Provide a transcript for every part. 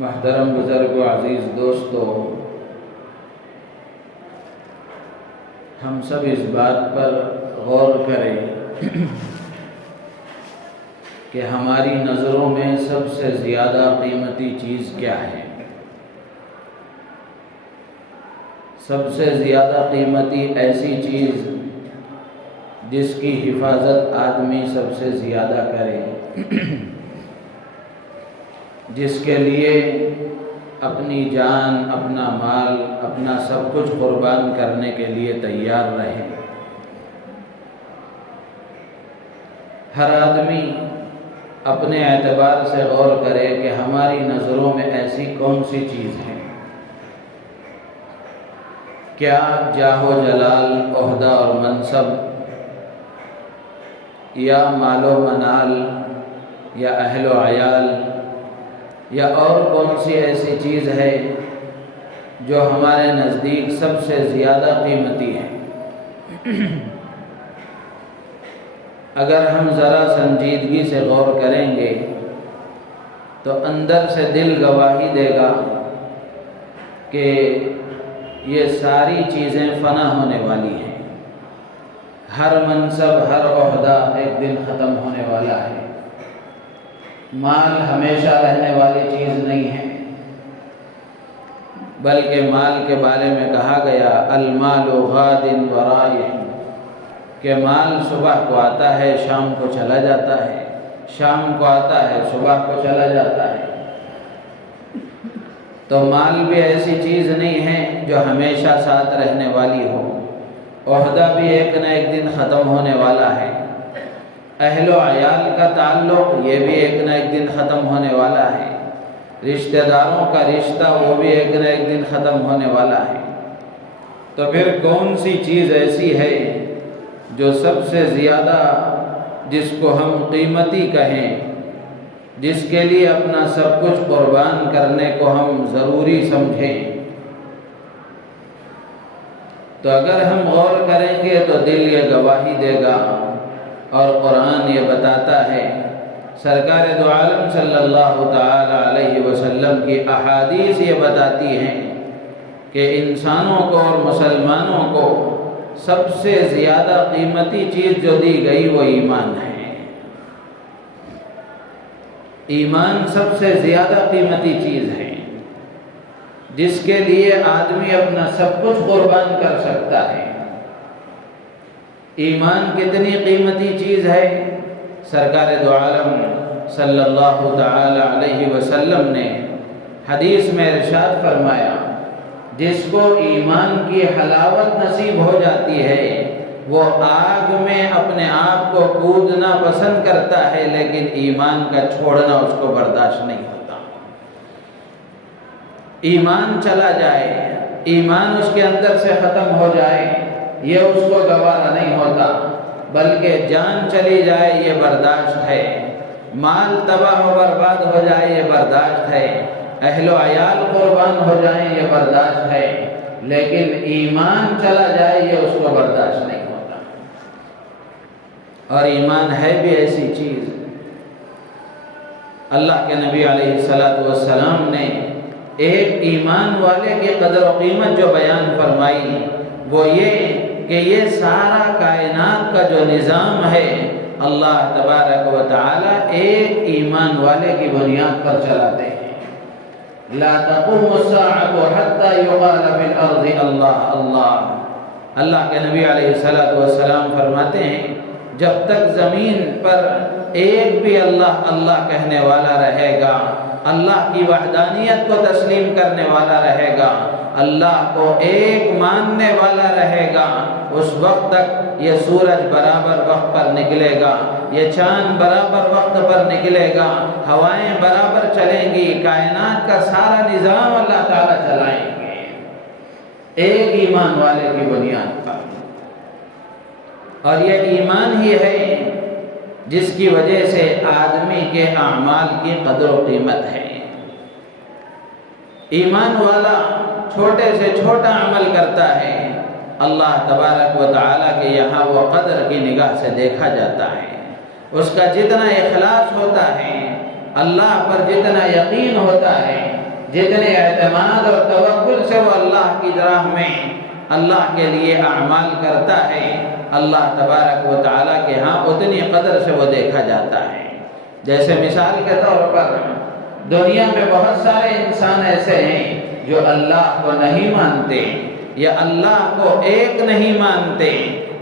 محترم بزرگوں، عزیز دوستو، ہم سب اس بات پر غور کریں کہ ہماری نظروں میں سب سے زیادہ قیمتی چیز کیا ہے۔ سب سے زیادہ قیمتی ایسی چیز جس کی حفاظت آدمی سب سے زیادہ کرے، جس کے لیے اپنی جان، اپنا مال، اپنا سب کچھ قربان کرنے کے لیے تیار رہے۔ ہر آدمی اپنے اعتبار سے غور کرے کہ ہماری نظروں میں ایسی کون سی چیز ہے۔ کیا جاہ و جلال، عہدہ اور منصب، یا مال و منال، یا اہل و عیال، یا اور کون سی ایسی چیز ہے جو ہمارے نزدیک سب سے زیادہ قیمتی ہے؟ اگر ہم ذرا سنجیدگی سے غور کریں گے تو اندر سے دل گواہی دے گا کہ یہ ساری چیزیں فنا ہونے والی ہیں۔ ہر منصب، ہر عہدہ ایک دن ختم ہونے والا ہے۔ مال ہمیشہ رہنے والی چیز نہیں ہے، بلکہ مال کے بارے میں کہا گیا المال غاد ورائح، کہ مال صبح کو آتا ہے، شام کو چلا جاتا ہے، شام کو آتا ہے، صبح کو چلا جاتا ہے۔ تو مال بھی ایسی چیز نہیں ہے جو ہمیشہ ساتھ رہنے والی ہو۔ عہدہ بھی ایک نہ ایک دن ختم ہونے والا ہے۔ اہل و عیال کا تعلق، یہ بھی ایک نہ ایک دن ختم ہونے والا ہے۔ رشتہ داروں کا رشتہ، وہ بھی ایک نہ ایک دن ختم ہونے والا ہے۔ تو پھر کون سی چیز ایسی ہے جو سب سے زیادہ، جس کو ہم قیمتی کہیں، جس کے لیے اپنا سب کچھ قربان کرنے کو ہم ضروری سمجھیں؟ تو اگر ہم غور کریں گے تو دل یہ گواہی دے گا، اور قرآن یہ بتاتا ہے، سرکار دو عالم صلی اللہ تعالی علیہ وسلم کی احادیث یہ بتاتی ہیں کہ انسانوں کو اور مسلمانوں کو سب سے زیادہ قیمتی چیز جو دی گئی وہ ایمان ہے۔ ایمان سب سے زیادہ قیمتی چیز ہے، جس کے لیے آدمی اپنا سب کچھ قربان کر سکتا ہے۔ ایمان کتنی قیمتی چیز ہے؟ سرکار دو عالم صلی اللہ تعالی علیہ وسلم نے حدیث میں ارشاد فرمایا، جس کو ایمان کی حلاوت نصیب ہو جاتی ہے وہ آگ میں اپنے آپ کو کودنا پسند کرتا ہے، لیکن ایمان کا چھوڑنا اس کو برداشت نہیں ہوتا۔ ایمان چلا جائے، ایمان اس کے اندر سے ختم ہو جائے، یہ اس کو گوارا نہیں ہوتا، بلکہ جان چلی جائے یہ برداشت ہے، مال تباہ و برباد ہو جائے یہ برداشت ہے، اہل و عیال قربان ہو جائیں یہ برداشت ہے، لیکن ایمان چلا جائے یہ اس کو برداشت نہیں ہوتا۔ اور ایمان ہے بھی ایسی چیز، اللہ کے نبی علیہ السلام نے ایک ایمان والے کی قدر و قیمت جو بیان فرمائی وہ یہ کہ یہ سارا کائنات کا جو نظام ہے اللہ تبارک و تعالی ایک ایمان والے کی بنیاد پر چلاتے ہیں۔ لا تقوم الساعة حتى يقال في الارض اللہ اللہ۔ اللہ کے نبی علیہ السلام فرماتے ہیں جب تک زمین پر ایک بھی اللہ اللہ کہنے والا رہے گا، اللہ کی وحدانیت کو تسلیم کرنے والا رہے گا، اللہ کو ایک ماننے والا رہے گا، اس وقت تک یہ سورج برابر وقت پر نکلے گا، یہ چاند برابر وقت پر نکلے گا، ہوائیں برابر چلیں گی، کائنات کا سارا نظام اللہ تعالیٰ چلائیں گے ایک ایمان والے کی بنیاد پر۔ اور یہ ایمان ہی ہے جس کی وجہ سے آدمی کے اعمال کی قدر و قیمت ہے۔ ایمان والا چھوٹے سے چھوٹا عمل کرتا ہے، اللہ تبارک و تعالیٰ کے یہاں وہ قدر کی نگاہ سے دیکھا جاتا ہے۔ اس کا جتنا اخلاص ہوتا ہے، اللہ پر جتنا یقین ہوتا ہے، جتنے اعتماد اور توکل سے وہ اللہ کی راہ میں اللہ کے لیے اعمال کرتا ہے، اللہ تبارک و تعالیٰ کے ہاں اتنی قدر سے وہ دیکھا جاتا ہے۔ جیسے مثال کے طور پر دنیا میں بہت سارے انسان ایسے ہیں جو اللہ کو نہیں مانتے یا اللہ کو ایک نہیں مانتے،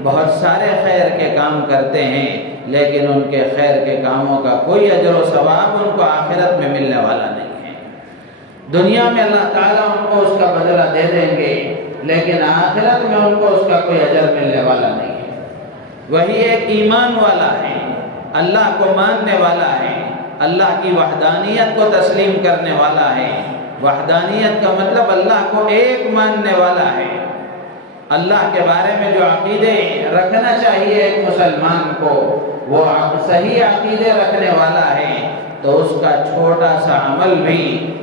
بہت سارے خیر کے کام کرتے ہیں، لیکن ان کے خیر کے کاموں کا کوئی اجر و ثواب ان کو آخرت میں ملنے والا نہیں ہے۔ دنیا میں اللہ تعالیٰ ان کو اس کا بدلہ دے دیں گے، لیکن آخرت میں ان کو اس کا کوئی اجر ملنے والا نہیں ہے۔ وہی ایک ایمان والا ہے، اللہ کو ماننے والا ہے، اللہ کی وحدانیت کو تسلیم کرنے والا ہے۔ وحدانیت کا مطلب اللہ کو ایک ماننے والا ہے۔ اللہ کے بارے میں جو عقیدے رکھنا چاہیے ایک مسلمان کو، وہ صحیح عقیدے رکھنے والا ہے، تو اس کا چھوٹا سا عمل بھی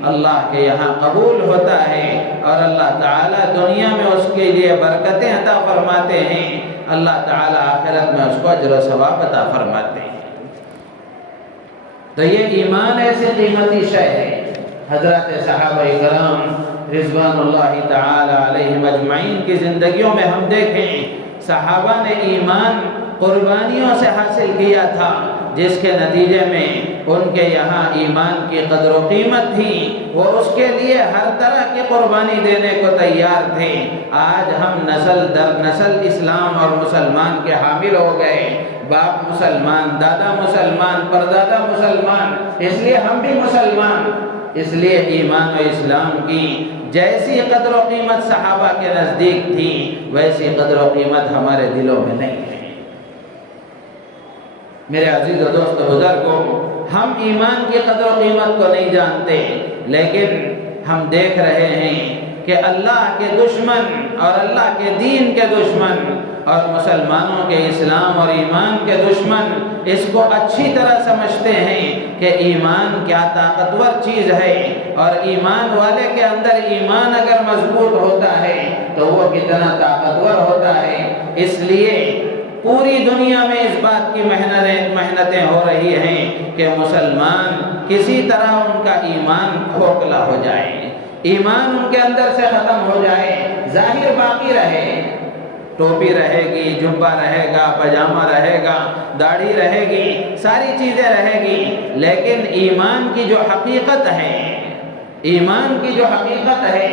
اللہ کے یہاں قبول ہوتا ہے، اور اللہ تعالیٰ دنیا میں اس کے لیے برکتیں عطا فرماتے ہیں، اللہ تعالیٰ آخرت میں اس کو اجر و ثواب عطا فرماتے ہیں۔ تو یہ ایمان ایسی قیمتی شے ہے۔ حضرات صحابہ کرام رضوان اللہ تعالی علیہم اجمعین کی زندگیوں میں ہم دیکھیں، صحابہ نے ایمان قربانیوں سے حاصل کیا تھا، جس کے نتیجے میں ان کے یہاں ایمان کی قدر و قیمت تھی، وہ اس کے لیے ہر طرح کی قربانی دینے کو تیار تھے۔ آج ہم نسل در نسل اسلام اور مسلمان کے حامل ہو گئے، باپ مسلمان، دادا مسلمان، پردادا مسلمان، اس لیے ہم بھی مسلمان۔ اس لیے ایمان و اسلام کی جیسی قدر و قیمت صحابہ کے نزدیک تھی، ویسی قدر و قیمت ہمارے دلوں میں نہیں ہے۔ میرے عزیز و دوست بزرگوں، ہم ایمان کی قدر و قیمت کو نہیں جانتے، لیکن ہم دیکھ رہے ہیں کہ اللہ کے دشمن اور اللہ کے دین کے دشمن اور مسلمانوں کے اسلام اور ایمان کے دشمن اس کو اچھی طرح سمجھتے ہیں کہ ایمان کیا طاقتور چیز ہے، اور ایمان والے کے اندر ایمان اگر مضبوط ہوتا ہے تو وہ کتنا طاقتور ہوتا ہے۔ اس لیے پوری دنیا میں اس بات کی محنتیں ہو رہی ہیں کہ مسلمان کسی طرح ان کا ایمان کھوکھلا ہو جائے، ایمان ان کے اندر سے ختم ہو جائے، ظاہر باقی رہے، ٹوپی رہے گی، جبہ رہے گا، پاجامہ رہے گا، داڑھی رہے گی، ساری چیزیں رہے گی، لیکن ایمان کی جو حقیقت ہے، ایمان کی جو حقیقت ہے،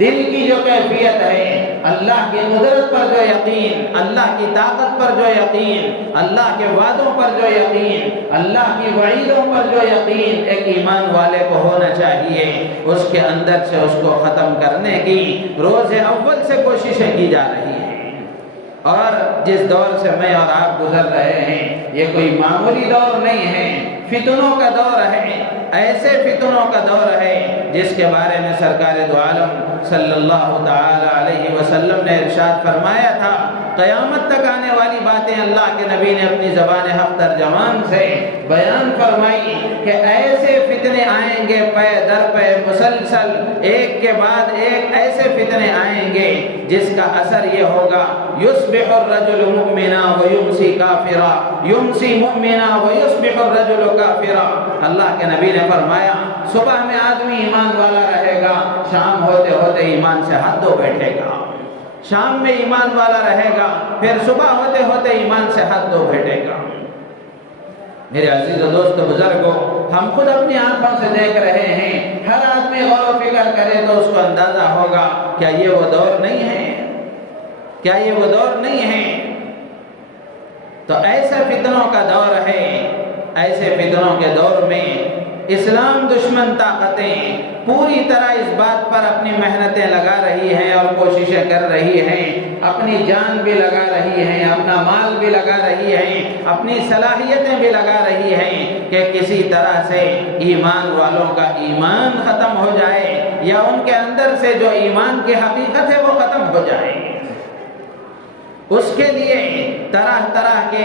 دل کی جو کیفیت ہے، اللہ کی قدرت پر جو یقین، اللہ کی طاقت پر جو یقین، اللہ کے وعدوں پر جو یقین، اللہ کی وعیدوں پر جو یقین ایک ایمان والے کو ہونا چاہیے، اس کے اندر سے اس کو ختم کرنے کی روز اول سے کوششیں کی جا رہی ہیں۔ اور جس دور سے میں اور آپ گزر رہے ہیں، یہ کوئی معمولی دور نہیں ہے، فتنوں کا دور ہے، ایسے فتنوں کا دور ہے جس کے بارے میں سرکار دو عالم صلی اللہ تعالی علیہ وسلم نے ارشاد فرمایا تھا، قیامت تک آنے والی باتیں اللہ کے نبی نے اپنی زبان حق ترجمان سے بیان فرمائی کہ ایسے فتنے آئیں گے پے در پے مسلسل، ایک کے بعد ایک ایسے فتنے آئیں گے جس کا اثر یہ ہوگا، یصبح الرجل مؤمنا ویمسی کافرا، یمسی مؤمنا ویصبح الرجل کافرا۔ اللہ کے نبی نے فرمایا صبح میں آدمی ایمان والا رہے گا، شام ہوتے ہوتے ایمان سے ہاتھ دھو بیٹھے گا، شام میں ایمان والا رہے گا، پھر صبح ہوتے ہوتے ایمان سے ہاتھ دھو بیٹھے گا۔ میرے عزیز و دوست بزرگوں، ہم خود اپنی آنکھوں سے دیکھ رہے ہیں، ہر آدمی غور و فکر کرے تو اس کو اندازہ ہوگا، کیا یہ وہ دور نہیں ہے؟ کیا یہ وہ دور نہیں ہے؟ تو ایسے فتنوں کا دور ہے، ایسے فتنوں کے دور میں اسلام دشمن طاقتیں پوری طرح اس بات پر اپنی محنتیں لگا رہی ہیں اور کوششیں کر رہی ہیں، اپنی جان بھی لگا رہی ہیں، اپنا مال بھی لگا رہی ہیں، اپنی صلاحیتیں بھی لگا رہی ہیں کہ کسی طرح سے ایمان والوں کا ایمان ختم ہو جائے، یا ان کے اندر سے جو ایمان کی حقیقت ہے وہ ختم ہو جائے۔ اس کے لیے طرح طرح کے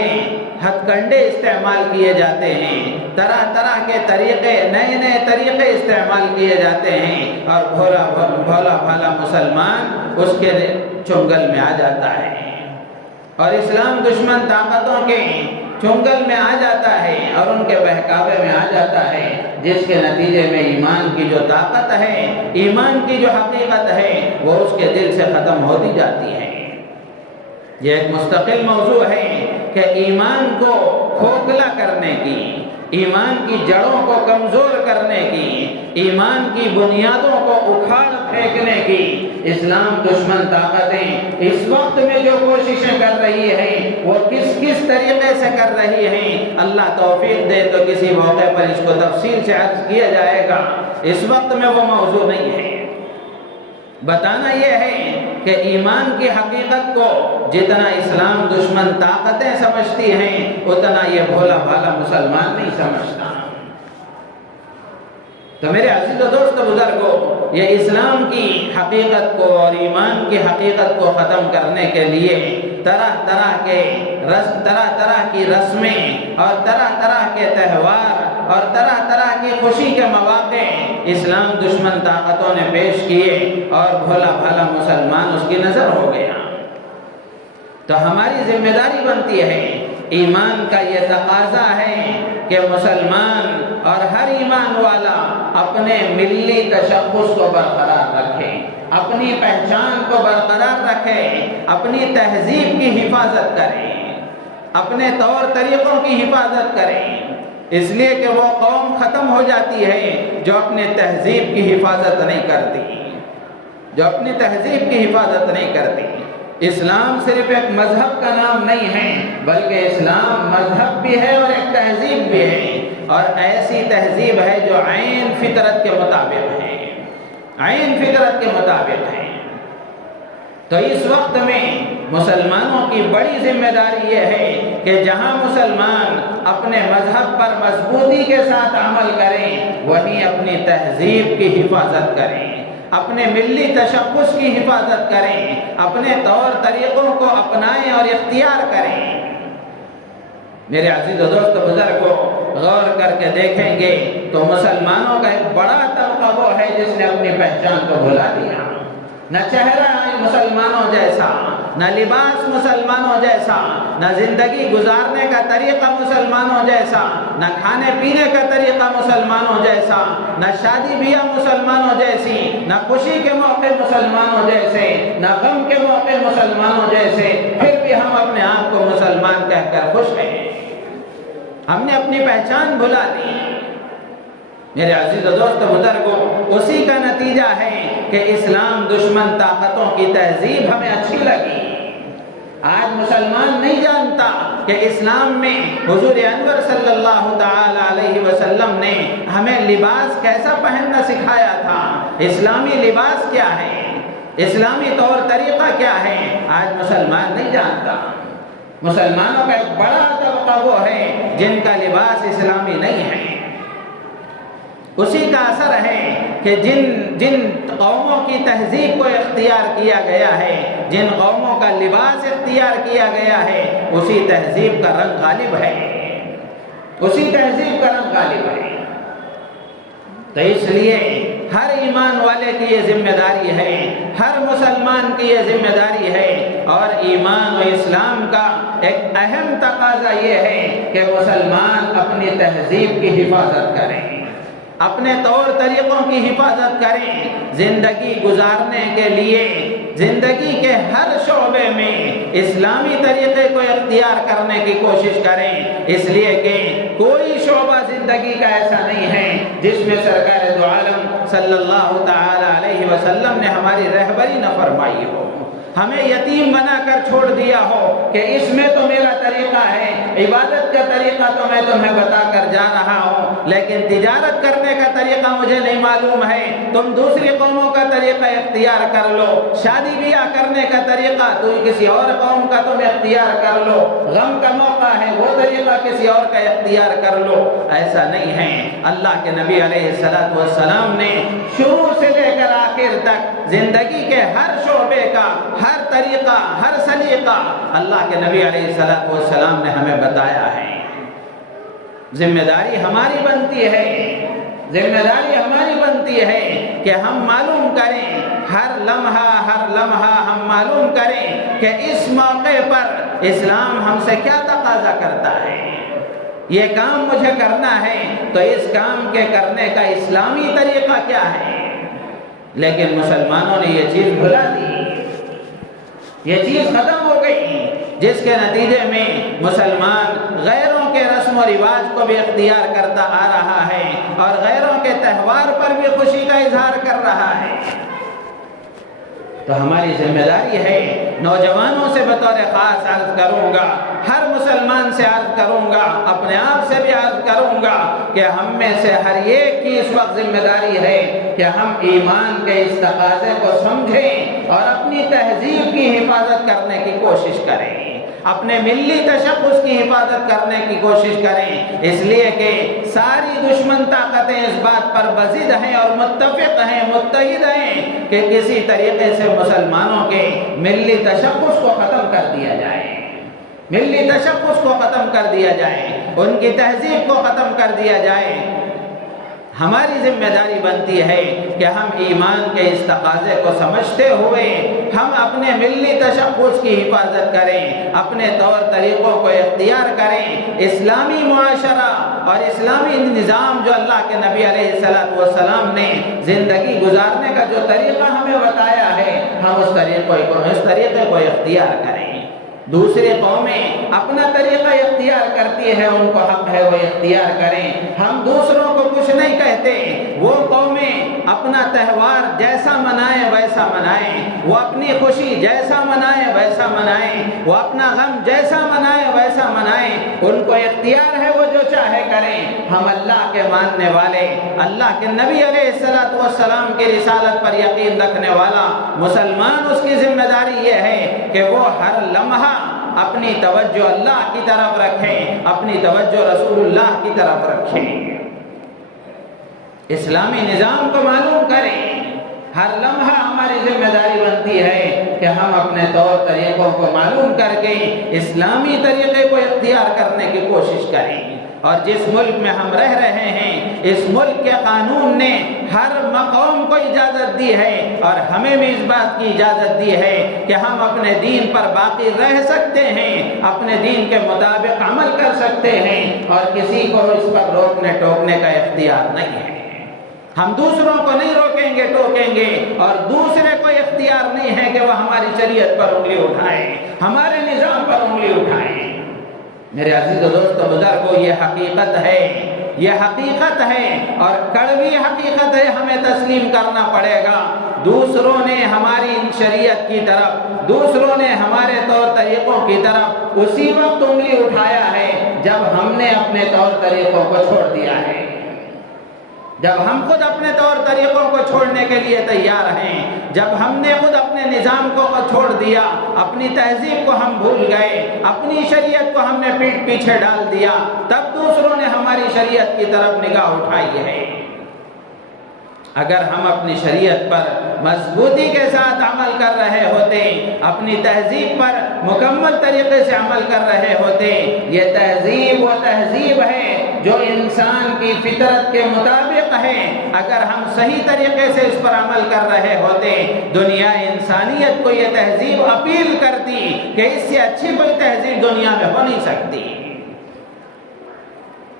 ہتھ کنڈے استعمال کیے جاتے ہیں، طرح طرح کے طریقے، نئے نئے طریقے استعمال کیے جاتے ہیں، اور بھولا بھالا مسلمان اس کے چنگل میں آ جاتا ہے، اور اسلام دشمن طاقتوں کے چنگل میں آ جاتا ہے اور ان کے بہکاوے میں آ جاتا ہے، جس کے نتیجے میں ایمان کی جو طاقت ہے، ایمان کی جو حقیقت ہے، وہ اس کے دل سے ختم ہوتی جاتی ہے۔ یہ ایک مستقل موضوع ہے کہ ایمان کو کھوکھلا کرنے کی، ایمان کی جڑوں کو کمزور کرنے کی، ایمان کی بنیادوں کو اکھاڑ پھینکنے کی اسلام دشمن طاقتیں اس وقت میں جو کوششیں کر رہی ہیں وہ کس طریقے سے کر رہی ہیں، اللہ توفیق دے تو کسی موقع پر اس کو تفصیل سے عرض کیا جائے گا، اس وقت میں وہ موضوع نہیں ہے۔ بتانا یہ ہے کہ ایمان کی حقیقت کو جتنا اسلام دشمن طاقتیں سمجھتی ہیں اتنا یہ بھولا بھالا مسلمان نہیں سمجھتا۔ تو میرے عزیز و دوست بزرگوں، یہ اسلام کی حقیقت کو اور ایمان کی حقیقت کو ختم کرنے کے لیے طرح طرح کی رسمیں اور طرح طرح کے تہوار اور طرح طرح کی خوشی کے مواقع اسلام دشمن طاقتوں نے پیش کیے اور بھولا بھالا مسلمان اس کی نظر ہو گیا۔ تو ہماری ذمہ داری بنتی ہے، ایمان کا یہ تقاضا ہے کہ مسلمان اور ہر ایمان والا اپنے ملی تشخص کو برقرار رکھے، اپنی پہچان کو برقرار رکھے، اپنی تہذیب کی حفاظت کرے، اپنے طور طریقوں کی حفاظت کرے، اس لیے کہ وہ قوم ختم ہو جاتی ہے جو اپنے تہذیب کی حفاظت نہیں کرتی، جو اپنی تہذیب کی حفاظت نہیں کرتی۔ اسلام صرف ایک مذہب کا نام نہیں ہے بلکہ اسلام مذہب بھی ہے اور ایک تہذیب بھی ہے، اور ایسی تہذیب ہے جو عین فطرت کے مطابق ہے، عین فطرت کے مطابق ہے۔ تو اس وقت میں مسلمانوں کی بڑی ذمہ داری یہ ہے کہ جہاں مسلمان اپنے مذہب پر مضبوطی کے ساتھ عمل کریں وہیں اپنی تہذیب کی حفاظت کریں، اپنے ملی تشخص کی حفاظت کریں، اپنے طور طریقوں کو اپنائیں اور اختیار کریں۔ میرے عزیز و دوست بزرگوں، غور کر کے دیکھیں گے تو مسلمانوں کا ایک بڑا طبقہ وہ ہے جس نے اپنی پہچان کو بھلا دیا، نہ چہرہ مسلمانوں جیسا، نہ لباس مسلمانوں جیسا، نہ زندگی گزارنے کا طریقہ مسلمانوں جیسا، نہ کھانے پینے کا طریقہ مسلمانوں جیسا، نہ شادی بیاہ مسلمانوں جیسی، نہ خوشی کے موقع مسلمانوں جیسے، نہ غم کے موقع مسلمانوں جیسے، پھر بھی ہم اپنے آپ کو مسلمان کہہ کر خوش ہیں۔ ہم نے اپنی پہچان بھلا دی۔ میرے عزیز و دوست بزرگوں، اسی کا نتیجہ ہے کہ اسلام دشمن طاقتوں کی تہذیب ہمیں اچھی لگی۔ آج مسلمان نہیں جانتا کہ اسلام میں حضور انور صلی اللہ تعالی علیہ وسلم نے ہمیں لباس کیسا پہننا سکھایا تھا، اسلامی لباس کیا ہے، اسلامی طور طریقہ کیا ہے، آج مسلمان نہیں جانتا۔ مسلمانوں کا ایک بڑا طبقہ وہ ہے جن کا لباس اسلامی نہیں ہے۔ اسی کا اثر ہے کہ جن قوموں کی تہذیب کو اختیار کیا گیا ہے، جن قوموں کا لباس اختیار کیا گیا ہے، اسی تہذیب کا رنگ غالب ہے، اسی تہذیب کا رنگ غالب ہے۔ تو اس لیے ہر ایمان والے کی یہ ذمہ داری ہے، ہر مسلمان کی یہ ذمہ داری ہے، اور ایمان و اسلام کا ایک اہم تقاضا یہ ہے کہ مسلمان اپنی تہذیب کی حفاظت کریں، اپنے طور طریقوں کی حفاظت کریں، زندگی گزارنے کے لیے زندگی کے ہر شعبے میں اسلامی طریقے کو اختیار کرنے کی کوشش کریں، اس لیے کہ کوئی شعبہ زندگی کا ایسا نہیں ہے جس میں سرکار دو عالم صلی اللہ تعالی علیہ وسلم نے ہماری رہبری نہ فرمائی ہو، ہمیں یتیم بنا کر چھوڑ دیا ہو کہ اس میں تو میرا طریقہ ہے، عبادت کا طریقہ تو میں تمہیں بتا کر جا رہا ہوں، لیکن تجارت کرنے کا طریقہ مجھے نہیں معلوم ہے، تم دوسری قوموں کا طریقہ اختیار کر لو، شادی بیاہ کرنے کا طریقہ تو کسی اور قوم کا تم اختیار کر لو، غم کا موقع ہے وہ طریقہ کسی اور کا اختیار کر لو، ایسا نہیں ہے۔ اللہ کے نبی علیہ السلام نے شروع سے لے کر آخر تک زندگی کے ہر شعبے کا، ہر طریقہ، ہر سلیقہ اللہ کے نبی علیہ السلام نے ہمیں بتایا ہے۔ ذمہ داری ہماری بنتی ہے، ذمہ داری ہماری بنتی ہے کہ ہم معلوم کریں، ہر لمحہ ہم معلوم کریں کہ اس موقع پر اسلام ہم سے کیا تقاضا کرتا ہے۔ یہ کام مجھے کرنا ہے تو اس کام کے کرنے کا اسلامی طریقہ کیا ہے؟ لیکن مسلمانوں نے یہ چیز بھلا دی، یہ چیز ختم ہو گئی، جس کے نتیجے میں مسلمان غیروں کے رسم و رواج کو بھی اختیار کرتا آ رہا ہے اور غیروں کے تہوار پر بھی خوشی کا اظہار کر رہا ہے۔ تو ہماری ذمہ داری ہے، نوجوانوں سے بطور خاص عرض کروں گا، ہر مسلمان سے عرض کروں گا، اپنے آپ سے بھی عرض کروں گا کہ ہم میں سے ہر ایک کی اس وقت ذمہ داری ہے کہ ہم ایمان کے اس تقاضے کو سمجھیں اور اپنی تہذیب کی حفاظت کرنے کی کوشش کریں، اپنے ملی تشخص کی حفاظت کرنے کی کوشش کریں، اس لیے کہ ساری دشمن طاقتیں اس بات پر بضد ہیں اور متفق ہیں، متحد ہیں کہ کسی طریقے سے مسلمانوں کے ملی تشخص کو ختم کر دیا جائے، ملی تشخص کو ختم کر دیا جائے، ان کی تہذیب کو ختم کر دیا جائے۔ ہماری ذمہ داری بنتی ہے کہ ہم ایمان کے اس تقاضے کو سمجھتے ہوئے ہم اپنے ملی تشخص کی حفاظت کریں، اپنے طور طریقوں کو اختیار کریں، اسلامی معاشرہ اور اسلامی نظام جو اللہ کے نبی علیہ السلام نے زندگی گزارنے کا جو طریقہ ہمیں بتایا ہے، ہم اس طریقے کو اختیار کریں۔ دوسری قومیں اپنا طریقہ اختیار کرتی ہے، ان کو حق ہے وہ اختیار کریں، ہم دوسروں کو کچھ نہیں کہتے۔ وہ قومیں اپنا تہوار جیسا منائیں ویسا منائیں، وہ اپنی خوشی جیسا منائیں ویسا منائیں، وہ اپنا غم جیسا منائیں ویسا منائیں، ان کو اختیار ہے وہ جو چاہے کریں۔ ہم اللہ کے ماننے والے، اللہ کے نبی علیہ السلام کی رسالت پر یقین رکھنے والا مسلمان، اس کی ذمہ داری یہ ہے کہ وہ ہر لمحہ اپنی توجہ اللہ کی طرف رکھیں، اپنی توجہ رسول اللہ کی طرف رکھیں، اسلامی نظام کو معلوم کریں۔ ہر لمحہ ہماری ذمہ داری بنتی ہے کہ ہم اپنے طور طریقوں کو معلوم کر کے اسلامی طریقے کو اختیار کرنے کی کوشش کریں۔ اور جس ملک میں ہم رہ رہے ہیں، اس ملک کے قانون نے ہر مقام کو اجازت دی ہے اور ہمیں بھی اس بات کی اجازت دی ہے کہ ہم اپنے دین پر باقی رہ سکتے ہیں، اپنے دین کے مطابق عمل کر سکتے ہیں اور کسی کو اس پر روکنے ٹوکنے کا اختیار نہیں ہے۔ ہم دوسروں کو نہیں روکیں گے ٹوکیں گے اور دوسرے کو اختیار نہیں ہے کہ وہ ہماری شریعت پر انگلی اٹھائے، ہمارے نظام پر انگلی اٹھائے۔ میرے عزیز و دوستو بزرگو، یہ حقیقت ہے، یہ حقیقت ہے اور کڑوی حقیقت ہے، ہمیں تسلیم کرنا پڑے گا۔ دوسروں نے ہماری شریعت کی طرف، دوسروں نے ہمارے طور طریقوں کی طرف اسی وقت انگلی اٹھایا ہے جب ہم نے اپنے طور طریقوں کو چھوڑ دیا ہے، جب ہم خود اپنے طور طریقوں کو چھوڑنے کے لیے تیار ہیں، جب ہم نے خود اپنے نظام کو چھوڑ دیا، اپنی تہذیب کو ہم بھول گئے، اپنی شریعت کو ہم نے پیٹھ پیچھے ڈال دیا، تب دوسروں نے ہماری شریعت کی طرف نگاہ اٹھائی ہے۔ اگر ہم اپنی شریعت پر مضبوطی کے ساتھ عمل کر رہے ہوتے، اپنی تہذیب پر مکمل طریقے سے عمل کر رہے ہوتے، یہ تہذیب وہ تہذیب ہے جو انسان کی فطرت کے مطابق ہے، اگر ہم صحیح طریقے سے اس پر عمل کر رہے ہوتے، دنیا انسانیت کو یہ تہذیب اپیل کرتی کہ اس سے اچھی کوئی تہذیب دنیا میں ہو نہیں سکتی۔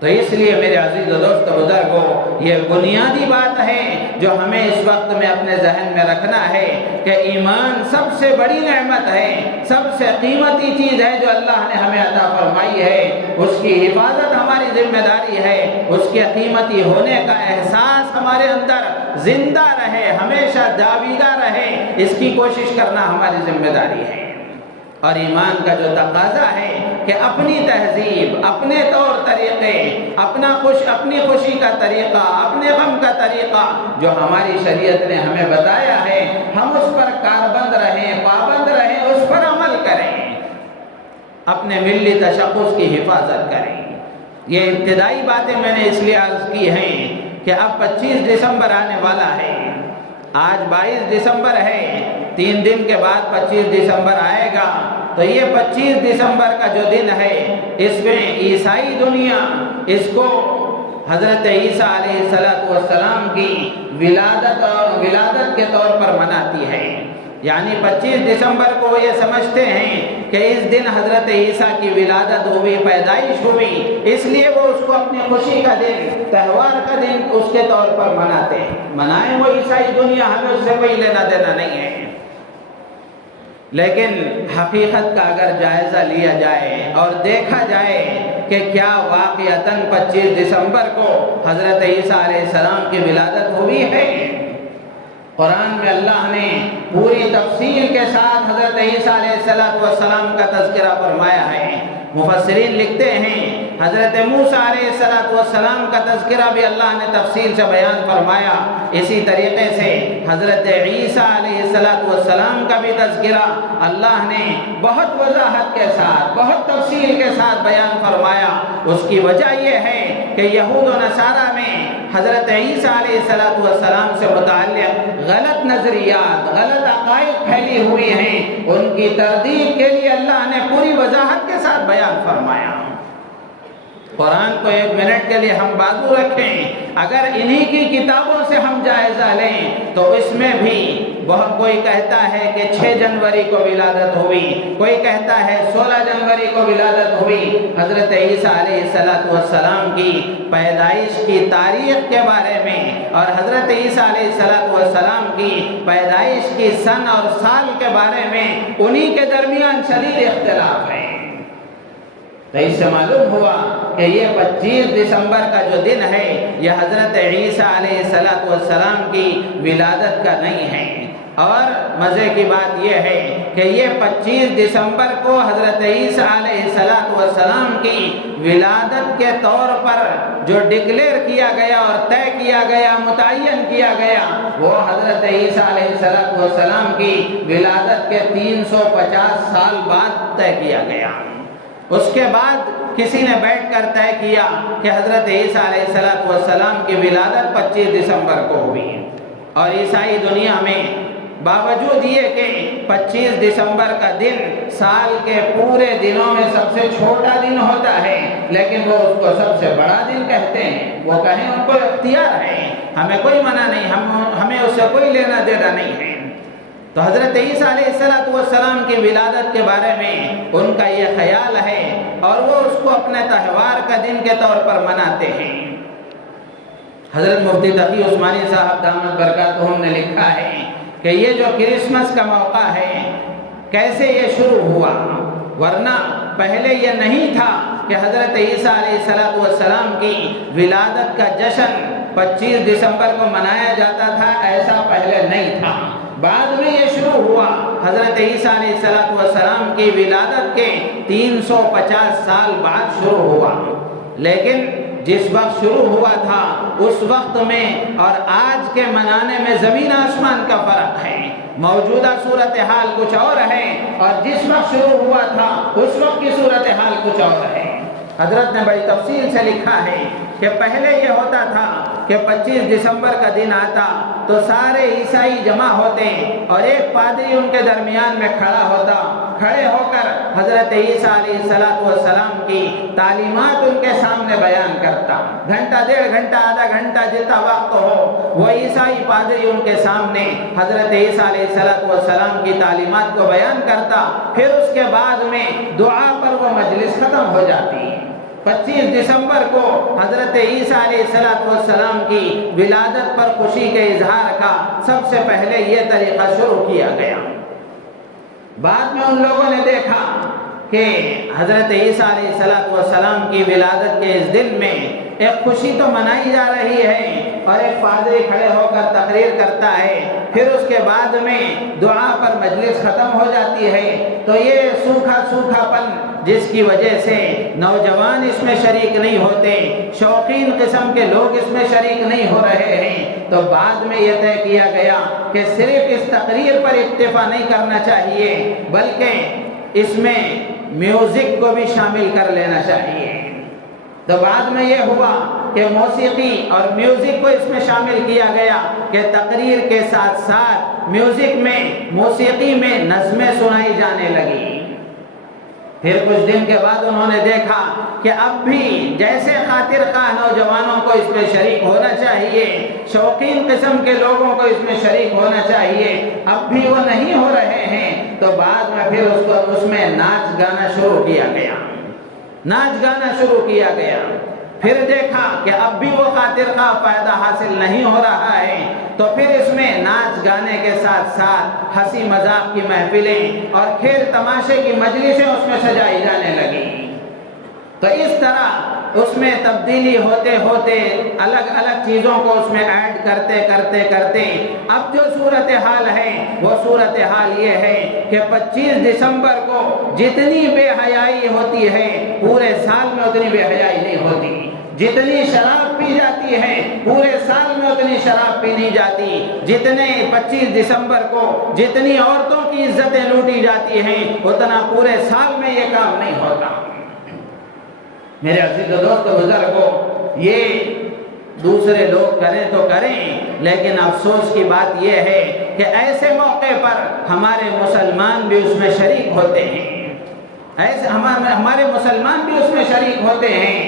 تو اس لیے میرے عزیز و دوست بزرگو، یہ بنیادی بات ہے جو ہمیں اس وقت میں اپنے ذہن میں رکھنا ہے کہ ایمان سب سے بڑی نعمت ہے، سب سے قیمتی چیز ہے جو اللہ نے ہمیں عطا فرمائی ہے، اس کی حفاظت ہماری ذمہ داری ہے، اس کے قیمتی ہونے کا احساس ہمارے اندر زندہ رہے، ہمیشہ جاویدہ رہے، اس کی کوشش کرنا ہماری ذمہ داری ہے۔ اور ایمان کا جو تقاضا ہے کہ اپنی تہذیب، اپنے طور طریقے، اپنی خوشی کا طریقہ، اپنے غم کا طریقہ جو ہماری شریعت نے ہمیں بتایا ہے، ہم اس پر کاربند رہیں، پابند رہیں، اس پر عمل کریں، اپنے ملی تشخص کی حفاظت کریں۔ یہ ابتدائی باتیں میں نے اس لیے عرض کی ہیں کہ اب 25 دسمبر آنے والا ہے، آج 22 دسمبر ہے، 3 دن کے بعد 25 دسمبر آئے گا، تو یہ 25 دسمبر کا جو دن ہے، اس میں عیسائی دنیا اس کو حضرت عیسیٰ علیہ السلام کی ولادت کے طور پر مناتی ہے۔ یعنی 25 دسمبر کو وہ یہ سمجھتے ہیں کہ اس دن حضرت عیسیٰ کی ولادت ہوئی، پیدائش ہوئی، اس لیے وہ اس کو اپنی خوشی کا دن، تہوار کا دن اس کے طور پر مناتے ہیں۔ منائیں وہ عیسائی دنیا، ہمیں اس سے کوئی لینا دینا نہیں ہے۔ لیکن حقیقت کا اگر جائزہ لیا جائے اور دیکھا جائے کہ کیا واقعتاً 25 دسمبر کو حضرت عیسیٰ علیہ السلام کی ولادت ہوئی ہے؟ قرآن میں اللہ نے پوری تفصیل کے ساتھ حضرت عیسیٰ علیہ السلام کا تذکرہ فرمایا ہے۔ مفسرین لکھتے ہیں حضرت موسیٰ علیہ السلام کا تذکرہ بھی اللہ نے تفصیل سے بیان فرمایا، اسی طریقے سے حضرت عیسیٰ علیہ السلام کا بھی تذکرہ اللہ نے بہت وضاحت کے ساتھ، بہت تفصیل کے ساتھ بیان فرمایا۔ اس کی وجہ یہ ہے کہ یہود و نصارہ میں حضرت عیسیٰ علیہ السلام سے متعلق غلط نظریات، غلط عقائد پھیلی ہوئی ہیں، ان کی تردید کے لیے اللہ نے پوری وضاحت کے ساتھ بیان فرمایا۔ قرآن کو ایک منٹ کے لیے ہم بازو رکھیں، اگر انہی کی کتابوں سے ہم جائزہ لیں تو اس میں بھی بہت کوئی کہتا ہے کہ 6 جنوری کو ولادت ہوئی، کوئی کہتا ہے 16 جنوری کو ولادت ہوئی۔ حضرت عیسیٰ علیہ السلام کی پیدائش کی تاریخ کے بارے میں اور حضرت عیسیٰ علیہ السلام کی پیدائش کی سن اور سال کے بارے میں انہی کے درمیان شدید اختلاف ہے۔ تو اس سے معلوم ہوا کہ یہ 25 دسمبر کا جو دن ہے یہ حضرت عیسیٰ علیہ السلام کی ولادت کا نہیں ہے۔ اور مزے کی بات یہ ہے کہ یہ 25 دسمبر کو حضرت عیسیٰ علیہ السلام کی ولادت کے طور پر جو ڈکلیئر کیا گیا اور طے کیا گیا، متعین کیا گیا، وہ حضرت عیسیٰ علیہ السلام کی ولادت کے 350 سال بعد طے کیا گیا۔ اس کے بعد کسی نے بیٹھ کر طے کیا کہ حضرت عیسیٰ علیہ السلام کی ولادت 25 دسمبر کو ہوئی، اور عیسائی دنیا میں باوجود یہ کہ 25 دسمبر کا دن سال کے پورے دنوں میں سب سے چھوٹا دن ہوتا ہے، لیکن وہ اس کو سب سے بڑا دن کہتے ہیں۔ وہ کہیں ان کو اختیار ہے، ہمیں کوئی منع نہیں، ہمیں اس سے کوئی لینا دینا نہیں ہے۔ تو حضرت عیسیٰ علیہ السلام کی ولادت کے بارے میں ان کا یہ خیال ہے اور وہ اس کو اپنے تہوار کا دن کے طور پر مناتے ہیں۔ حضرت مفتی تقی عثمانی صاحب دامت برکاتہم نے لکھا ہے کہ یہ جو کرسمس کا موقع ہے کیسے یہ شروع ہوا، ورنہ پہلے یہ نہیں تھا کہ حضرت عیسیٰ علیہ السلام کی ولادت کا جشن 25 دسمبر کو منایا جاتا تھا، ایسا پہلے نہیں تھا۔ بعد میں یہ شروع ہوا، حضرت عیسیٰ علیہ السلام کی ولادت کے 350 سال بعد شروع ہوا۔ لیکن جس وقت شروع ہوا تھا اس وقت میں اور آج کے منانے میں زمین آسمان کا فرق ہے۔ موجودہ صورتحال کچھ اور ہے اور جس وقت شروع ہوا تھا اس وقت کی صورتحال کچھ اور ہے۔ حضرت نے بڑی تفصیل سے لکھا ہے کہ پہلے یہ ہوتا تھا کہ 25 دسمبر کا دن آتا تو سارے عیسائی جمع ہوتے اور ایک پادری ان کے درمیان میں کھڑا ہوتا، کھڑے ہو کر حضرت عیسیٰ علیہ السلام کی تعلیمات ان کے سامنے بیان کرتا۔ گھنٹہ، 1.5 گھنٹہ، آدھا گھنٹہ، جتنا وقت ہو، وہ عیسائی پادری ان کے سامنے حضرت عیسیٰ علیہ السلام کی تعلیمات کو بیان کرتا۔ پھر اس کے بعد میں دعا پر وہ مجلس ختم ہو جاتی۔ 25 دسمبر کو حضرت عیسیٰ علیہ السلام کی ولادت پر خوشی کے اظہار کا سب سے پہلے یہ طریقہ شروع کیا گیا۔ بعد میں ان لوگوں نے دیکھا کہ حضرت عیسیٰ علیہ السلام کی ولادت کے اس دن میں ایک خوشی تو منائی جا رہی ہے اور ایک پادری کھڑے ہو کر تقریر کرتا ہے، پھر اس کے بعد میں دعا پر مجلس ختم ہو جاتی ہے، تو یہ سوکھا پن جس کی وجہ سے نوجوان اس میں شریک نہیں ہوتے، شوقین قسم کے لوگ اس میں شریک نہیں ہو رہے ہیں، تو بعد میں یہ طے کیا گیا کہ صرف اس تقریر پر اکتفا نہیں کرنا چاہیے بلکہ اس میں میوزک کو بھی شامل کر لینا چاہیے۔ تو بعد میں یہ ہوا کہ موسیقی اور میوزک کو اس میں شامل کیا گیا کہ تقریر کے ساتھ ساتھ موسیقی میں نظمیں سنائی جانے لگی۔ پھر کچھ دن کے بعد انہوں نے دیکھا کہ اب بھی جیسے خاطر خواہ نوجوانوں کو اس میں شریک ہونا چاہیے، شوقین قسم کے لوگوں کو اس میں شریک ہونا چاہیے، اب بھی وہ نہیں ہو رہے ہیں، تو بعد میں پھر اس میں ناچ گانا شروع کیا گیا، ناچ گانا شروع کیا گیا۔ پھر دیکھا کہ اب بھی وہ خاطر خواہ فائدہ حاصل نہیں ہو رہا ہے، تو پھر اس میں ناچ گانے کے ساتھ ساتھ ہنسی مذاق کی محفلیں اور کھیل تماشے کی مجلسیں اس میں سجائی جانے لگی۔ تو اس طرح اس میں تبدیلی ہوتے ہوتے الگ الگ چیزوں کو اس میں ایڈ کرتے کرتے کرتے اب جو صورتحال ہے وہ صورتحال یہ ہے کہ 25 دسمبر کو جتنی بے حیائی ہوتی ہے پورے سال میں اتنی بے حیائی نہیں ہوتی، جتنی شراب پی جاتی ہے پورے سال میں اتنی شراب پی نہیں جاتی، جتنے 25 دسمبر کو جتنی عورتوں کی عزتیں لوٹی جاتی ہیں اتنا پورے سال میں یہ کام نہیں ہوتا۔ میرے عزیز دوست بزرگوں، یہ دوسرے لوگ کریں تو کریں، لیکن افسوس کی بات یہ ہے کہ ایسے موقع پر ہمارے مسلمان بھی اس میں شریک ہوتے ہیں، ایسے ہمارے مسلمان بھی اس میں شریک ہوتے ہیں۔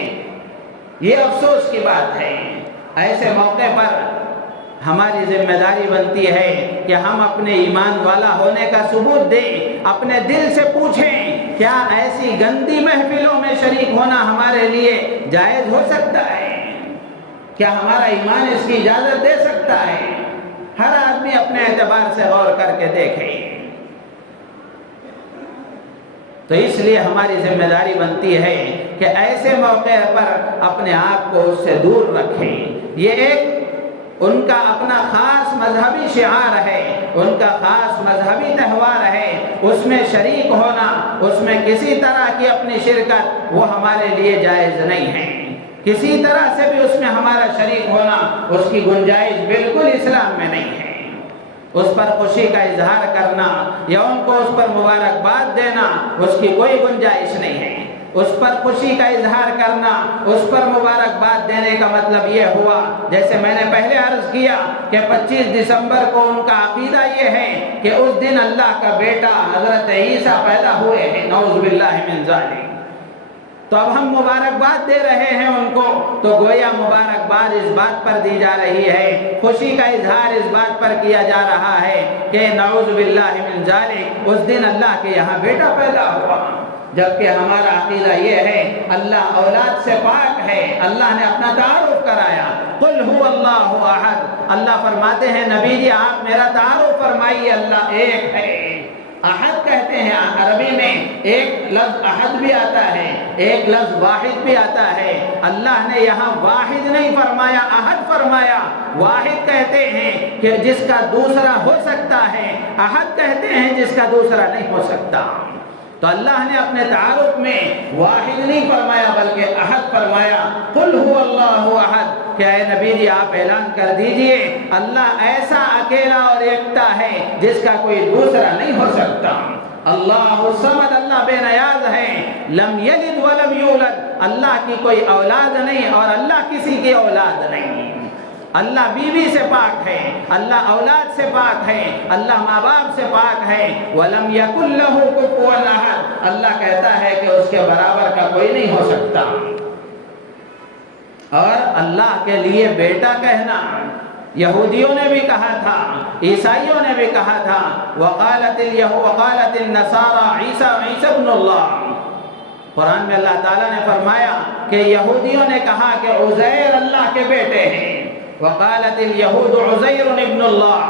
یہ افسوس کی بات ہے۔ ایسے موقع پر ہماری ذمہ داری بنتی ہے کہ ہم اپنے ایمان والا ہونے کا ثبوت دیں، اپنے دل سے پوچھیں کیا ایسی گندی محفلوں میں شریک ہونا ہمارے لیے جائز ہو سکتا ہے؟ کیا ہمارا ایمان اس کی اجازت دے سکتا ہے؟ ہر آدمی اپنے اعتبار سے غور کر کے دیکھے۔ تو اس لیے ہماری ذمہ داری بنتی ہے کہ ایسے موقع پر اپنے آپ کو اس سے دور رکھیں۔ یہ ایک ان کا اپنا خاص مذہبی شعار ہے، ان کا خاص مذہبی تہوار ہے، اس میں شریک ہونا، اس میں کسی طرح کی اپنی شرکت وہ ہمارے لیے جائز نہیں ہے۔ کسی طرح سے بھی اس میں ہمارا شریک ہونا، اس کی گنجائش بالکل اسلام میں نہیں ہے۔ اس پر خوشی کا اظہار کرنا یا ان کو اس پر مبارکباد دینا، اس کی کوئی گنجائش نہیں ہے۔ اس پر خوشی کا اظہار کرنا، اس پر مبارکباد دینے کا مطلب یہ ہوا، جیسے میں نے پہلے عرض کیا کہ 25 دسمبر کو ان کا عقیدہ یہ ہے کہ اس دن اللہ کا بیٹا حضرت عیسیٰ پیدا ہوئے ہیں، نعوذ باللہ من ذالک۔ تو اب ہم مبارکباد دے رہے ہیں ان کو، تو گویا مبارکباد اس بات پر دی جا رہی ہے، خوشی کا اظہار اس بات پر کیا جا رہا ہے کہ نعوذ باللہ من ذالک، اس دن اللہ کے یہاں بیٹا پیدا ہوا۔ جبکہ ہمارا عقیدہ یہ ہے اللہ اولاد سے پاک ہے۔ اللہ نے اپنا تعارف کرایا، قل هو اللہ احد۔ اللہ فرماتے ہیں نبی جی آپ میرا تعارف فرمائیے، اللہ ایک ہے۔ احد کہتے ہیں عربی میں، ایک لفظ احد بھی آتا ہے، ایک لفظ واحد بھی آتا ہے۔ اللہ نے یہاں واحد نہیں فرمایا، احد فرمایا۔ واحد کہتے ہیں کہ جس کا دوسرا ہو سکتا ہے، احد کہتے ہیں جس کا دوسرا نہیں ہو سکتا۔ تو اللہ نے اپنے تعارف میں واحد نہیں فرمایا بلکہ احد فرمایا، قل هو اللہ احد، کہ اے نبی جی آپ اعلان کر دیجئے اللہ ایسا اکیلا اور یکتا ہے جس کا کوئی دوسرا نہیں ہو سکتا۔ اللہ الصمد، اللہ بے نیاز ہے، لم یلد ولم یولد، اللہ کی کوئی اولاد نہیں اور اللہ کسی کی اولاد نہیں۔ اللہ بیوی سے پاک ہے، اللہ اولاد سے پاک ہے، اللہ ماں باپ سے پاک ہے۔ وَلَمْ يَكُنْ لَهُ كُفُوًا أَحَدٌ، اللہ کہتا ہے کہ اس کے برابر کا کوئی نہیں ہو سکتا۔ اور اللہ کے لیے بیٹا کہنا یہودیوں نے بھی کہا تھا، عیسائیوں نے بھی کہا تھا، وَقَالَتِ النَّصَارَى عِيسَى ابْنُ اللَّهِ۔ قرآن میں اللہ تعالیٰ نے فرمایا کہ یہودیوں نے کہا کہ عزیر اللہ کے بیٹے ہیں، وقالت اليہود عزیر ابن اللہ،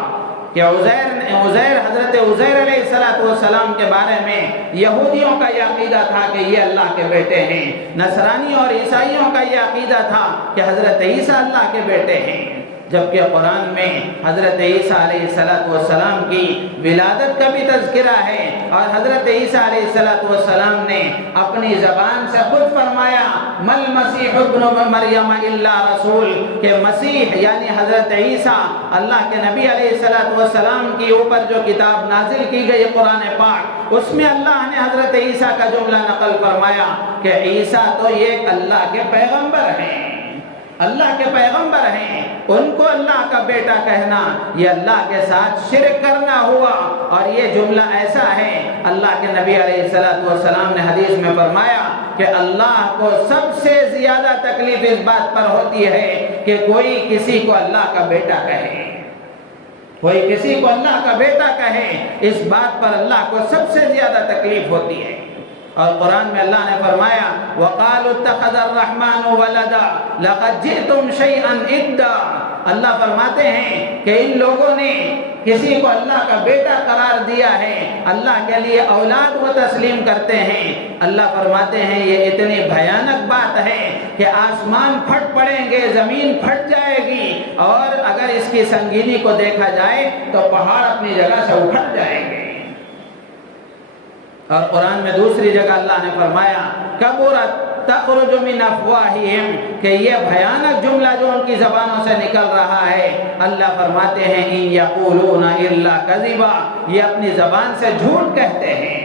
کہ عزیر حضرت عزیر علیہ السلام کے بارے میں یہودیوں کا یہ عقیدہ تھا کہ یہ اللہ کے بیٹے ہیں، نصرانی اور عیسائیوں کا یہ عقیدہ تھا کہ حضرت عیسیٰ اللہ کے بیٹے ہیں۔ جبکہ قرآن میں حضرت عیسیٰ علیہ السلام کی ولادت کا بھی تذکرہ ہے، اور حضرت عیسیٰ علیہ السلام نے اپنی زبان سے خود فرمایا مل مسیح ابن مریم الا رسول، کہ مسیح یعنی حضرت عیسیٰ اللہ کے نبی علیہ السلام کی اوپر جو کتاب نازل کی گئی قرآن پاک، اس میں اللہ نے حضرت عیسیٰ کا جملہ نقل فرمایا کہ عیسیٰ تو یہ اللہ کے پیغمبر ہیں۔ اللہ کے پیغمبر ہیں، ان کو اللہ کا بیٹا کہنا یہ اللہ کے ساتھ شرک کرنا ہوا۔ اور یہ جملہ ایسا ہے، اللہ کے نبی علیہ السلام نے حدیث میں فرمایا کہ اللہ کو سب سے زیادہ تکلیف اس بات پر ہوتی ہے کہ کوئی کسی کو اللہ کا بیٹا کہے، کوئی کسی کو اللہ کا بیٹا کہے، اس بات پر اللہ کو سب سے زیادہ تکلیف ہوتی ہے۔ اور قرآن میں اللہ نے فرمایا وَقَالُوا اتَّخَذَ الرَّحْمَنُ وَلَدًا لَقَدْ جِئْتُمْ شَيْئًا إِدًّا۔ اللہ فرماتے ہیں کہ ان لوگوں نے کسی کو اللہ کا بیٹا قرار دیا ہے، اللہ کے لیے اولاد وہ تسلیم کرتے ہیں۔ اللہ فرماتے ہیں یہ اتنی بھیانک بات ہے کہ آسمان پھٹ پڑیں گے، زمین پھٹ جائے گی، اور اگر اس کی سنگینی کو دیکھا جائے تو پہاڑ اپنی جگہ سے اکھڑ جائیں گے۔ اور قرآن میں دوسری جگہ اللہ نے فرمایا کبرت تخرج من افواہہم، کہ یہ بھیانک جملہ جو ان کی زبانوں سے نکل رہا ہے، اللہ فرماتے ہیں ان یقولون الا کذبا، یہ اپنی زبان سے جھوٹ کہتے ہیں،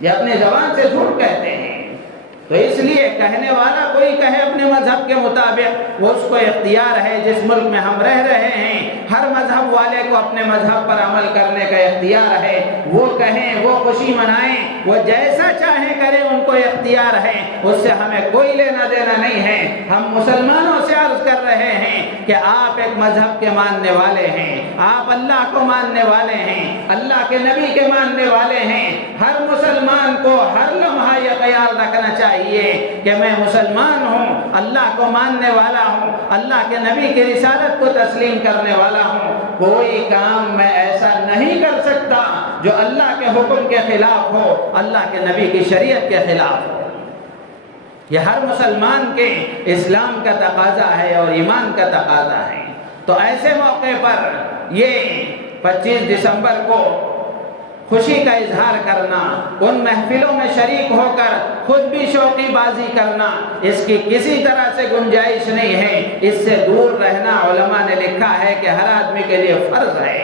یہ اپنی زبان سے جھوٹ کہتے ہیں۔ تو اس لیے کہنے والا کوئی کہے اپنے مذہب کے مطابق، وہ اس کو اختیار ہے۔ جس ملک میں ہم رہ رہے ہیں ہر مذہب والے کو اپنے مذہب پر عمل کرنے کا اختیار ہے، وہ کہیں، وہ خوشی منائیں، وہ جیسا چاہیں کریں، ان کو اختیار ہے، اس سے ہمیں کوئی لینا دینا نہیں ہے۔ ہم مسلمانوں سے عرض کر رہے ہیں کہ آپ ایک مذہب کے ماننے والے ہیں، آپ اللہ کو ماننے والے ہیں، اللہ کے نبی کے ماننے والے ہیں۔ ہر مسلمان کو ہر لمحہ یہ خیال رکھنا چاہیے کہ میں مسلمان ہوں، اللہ کو ماننے والا ہوں، اللہ کے نبی کی رسالت کو تسلیم کرنے والا ہوں۔ کوئی کام میں ایسا نہیں کر سکتا جو اللہ کے حکم کے خلاف ہو، اللہ کے نبی کی شریعت کے خلاف ہو۔ یہ ہر مسلمان کے اسلام کا تقاضا ہے اور ایمان کا تقاضا ہے۔ تو ایسے موقع پر یہ 25 دسمبر کو خوشی کا اظہار کرنا، ان محفلوں میں شریک ہو کر خود بھی شوقی بازی کرنا، اس کی کسی طرح سے گنجائش نہیں ہے۔ اس سے دور رہنا علماء نے لکھا ہے کہ ہر آدمی کے لیے فرض ہے۔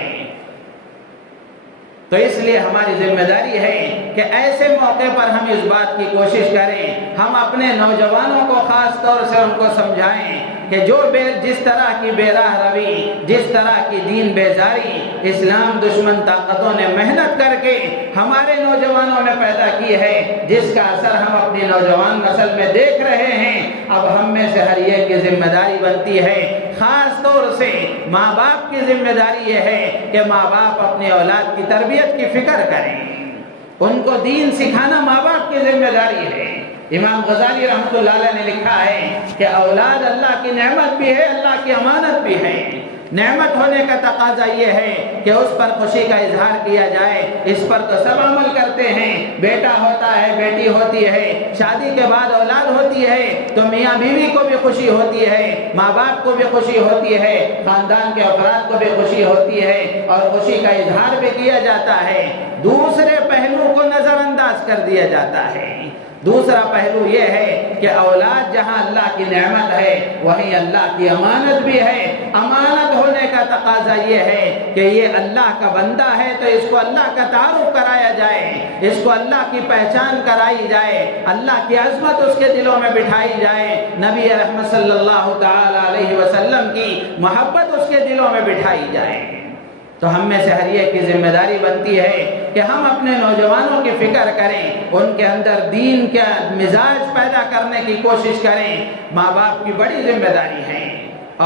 تو اس لیے ہماری ذمہ داری ہے کہ ایسے موقع پر ہم اس بات کی کوشش کریں، ہم اپنے نوجوانوں کو خاص طور سے ان کو سمجھائیں کہ جس طرح کی بے راہ روی، جس طرح کی دین بیزاری اسلام دشمن طاقتوں نے محنت کر کے ہمارے نوجوانوں میں پیدا کی ہے، جس کا اثر ہم اپنی نوجوان نسل میں دیکھ رہے ہیں، اب ہم میں سے ہر ایک کی ذمہ داری بنتی ہے، خاص طور سے ماں باپ کی ذمہ داری یہ ہے کہ ماں باپ اپنی اولاد کی تربیت کی فکر کریں، ان کو دین سکھانا ماں باپ کی ذمہ داری ہے۔ امام غزالی رحمۃ اللہ علیہ نے لکھا ہے کہ اولاد اللہ کی نعمت بھی ہے، اللہ کی امانت بھی ہے۔ نعمت ہونے کا تقاضا یہ ہے کہ اس پر خوشی کا اظہار کیا جائے، اس پر تو سب عمل کرتے ہیں، بیٹا ہوتا ہے، بیٹی ہوتی ہے، شادی کے بعد اولاد ہوتی ہے تو میاں بیوی کو بھی خوشی ہوتی ہے، ماں باپ کو بھی خوشی ہوتی ہے، خاندان کے افراد کو بھی خوشی ہوتی ہے اور خوشی کا اظہار بھی کیا جاتا ہے۔ دوسرے پہلو کو نظر انداز کر دیا جاتا ہے۔ دوسرا پہلو یہ ہے کہ اولاد جہاں اللہ کی نعمت ہے وہیں اللہ کی امانت بھی ہے۔ امانت ہونے کا تقاضا یہ ہے کہ یہ اللہ کا بندہ ہے تو اس کو اللہ کا تعارف کرایا جائے، اس کو اللہ کی پہچان کرائی جائے، اللہ کی عظمت اس کے دلوں میں بٹھائی جائے، نبی رحمت صلی اللہ تعالی علیہ وسلم کی محبت اس کے دلوں میں بٹھائی جائے۔ تو ہم میں سے ہر ایک کی ذمہ داری بنتی ہے کہ ہم اپنے نوجوانوں کی فکر کریں، ان کے اندر دین کا مزاج پیدا کرنے کی کوشش کریں۔ ماں باپ کی بڑی ذمہ داری ہے